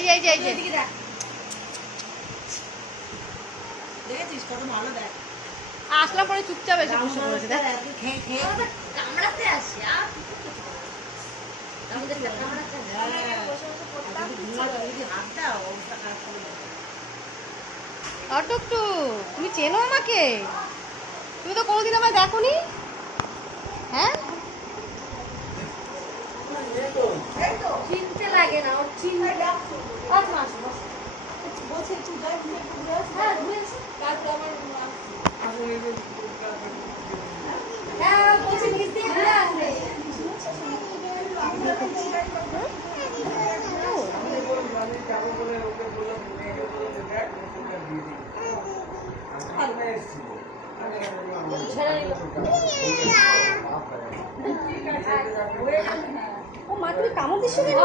এই যে দেখেছিস কত ভালো দেখ। আসলাম পরে চুপচাপ এসে বসে পড়েছে দেখ। কামড়াতে আসি আর আমাদের কামড়াতে হাত দাও অবস্থা খারাপ করে দেবে। অটুকটু তুমি চেনো আমাকে? তুমি তো কোনোদিন আমায় দেখোনি। হ্যাঁ চিনতে লাগে না ওর চিনতে আচ্ছা আসো বলছে একটু যাই হ্যাঁ ঘুরে এসো তারপর আমার হ্যাঁ বলছে নিচ দিয়ে ঘুরে আসবে ও মা তুমি কামড় দিচ্ছ কেন?